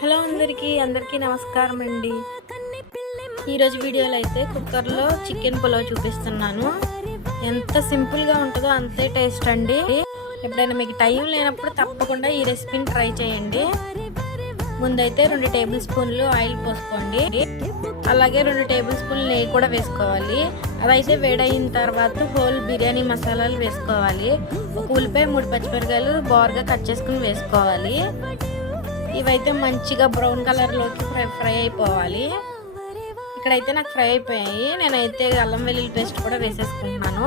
Hello అందరికీ నమస్కారం అండి. ఈరోజు వీడియోలో అయితే కుక్కర్లో చికెన్ పులావ్ చూపిస్తున్నాను. ఎంత సింపుల్గా ఉంటుందో అంతే టేస్ట్ అండి. ఎప్పుడైనా మీకు టైం లేనప్పుడు తప్పకుండా ఈ రెసిపీని ట్రై చేయండి. ముందైతే 2 టేబుల్ స్పూన్లు ఆయిల్ పోసుకోండి. అలాగే 2 టేబుల్ స్పూన్లు నెయ్యి కూడా వేసుకోవాలి. అదైతే వేడైన తర్వాత హోల్ బిర్యానీ మసాలాలు వేసుకోవాలి. ఒక ఉల్లిపాయ 3 పచ్చిమిరపకాయలు బార్గా కట్ చేసుకుని వేసుకోవాలి. ఇవైతే మంచిగా బ్రౌన్ కలర్లోకి ఫ్రై అయిపోవాలి. ఇక్కడైతే నాకు ఫ్రై అయిపోయాయి. నేనైతే అల్లం వెల్లుల్లి పేస్ట్ కూడా వేసేసుకుంటున్నాను.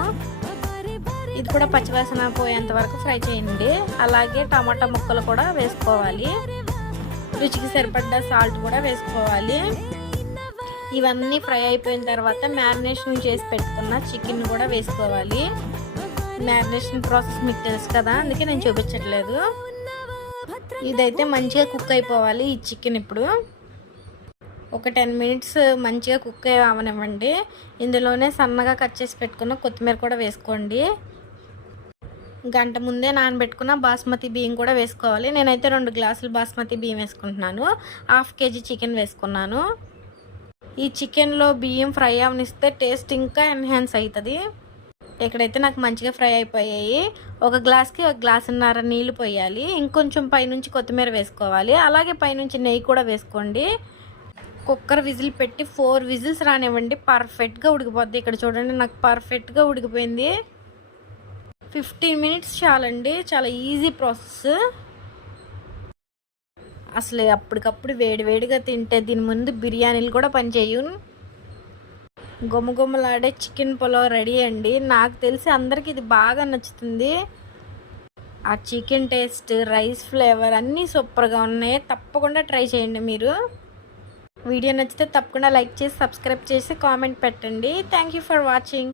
ఇది కూడా పచ్చివాసన పోయేంత వరకు ఫ్రై చేయండి. అలాగే టమాటా ముక్కలు కూడా వేసుకోవాలి. రుచికి సరిపడ్డ సాల్ట్ కూడా వేసుకోవాలి. ఇవన్నీ ఫ్రై అయిపోయిన తర్వాత మ్యారినేషన్ చేసి పెట్టుకున్న చికెన్ కూడా వేసుకోవాలి. మ్యారినేషన్ ప్రాసెస్ మీకు తెలుసు కదా, అందుకే నేను చూపించట్లేదు. ఇదైతే మంచిగా కుక్ అయిపోవాలి. ఈ చికెన్ ఇప్పుడు ఒక 10 మినిట్స్ మంచిగా కుక్ అవనివ్వండి. ఇందులోనే సన్నగా కట్ చేసి పెట్టుకున్న కొత్తిమీర కూడా వేసుకోండి. గంట ముందే నానబెట్టుకున్న బాస్మతి బియ్యం కూడా వేసుకోవాలి. నేనైతే 2 గ్లాసులు బాస్మతి బియ్యం వేసుకుంటున్నాను. 1/2 కేజీ చికెన్ వేసుకున్నాను. ఈ చికెన్లో బియ్యం ఫ్రై అవనిస్తే టేస్ట్ ఇంకా ఎన్హాన్స్ అవుతుంది. ఇక్కడైతే నాకు మంచిగా ఫ్రై అయిపోయాయి. ఒక గ్లాస్కి 1 గ్లాసున్నర నీళ్ళు పోయాలి. ఇంకొంచెం పైనుంచి కొత్తిమీర వేసుకోవాలి. అలాగే పైనుంచి నెయ్యి కూడా వేసుకోండి. కుక్కర్ విజిల్ పెట్టి 4 విజిల్స్ రానివ్వండి. పర్ఫెక్ట్గా ఉడికిపోద్ది. ఇక్కడ చూడండి, నాకు పర్ఫెక్ట్గా ఉడికిపోయింది. 15 మినిట్స్ చాలండి. చాలా ఈజీ ప్రాసెస్. అసలు అప్పటికప్పుడు వేడివేడిగా తింటే దీని ముందు బిర్యానీలు కూడా పనిచేయు. గుమగుమలాడే చికెన్ పులావ్ రెడీ అండి. నాకు తెలిసి అందరికీ ఇది బాగా నచ్చుతుంది. ఆ చికెన్ టేస్ట్, రైస్ ఫ్లేవర్ అన్నీ సూపర్గా ఉన్నాయి. తప్పకుండా ట్రై చేయండి మీరు. వీడియో నచ్చితే తప్పకుండా లైక్ చేసి సబ్స్క్రైబ్ చేసి కామెంట్ పెట్టండి. Thank you for watching.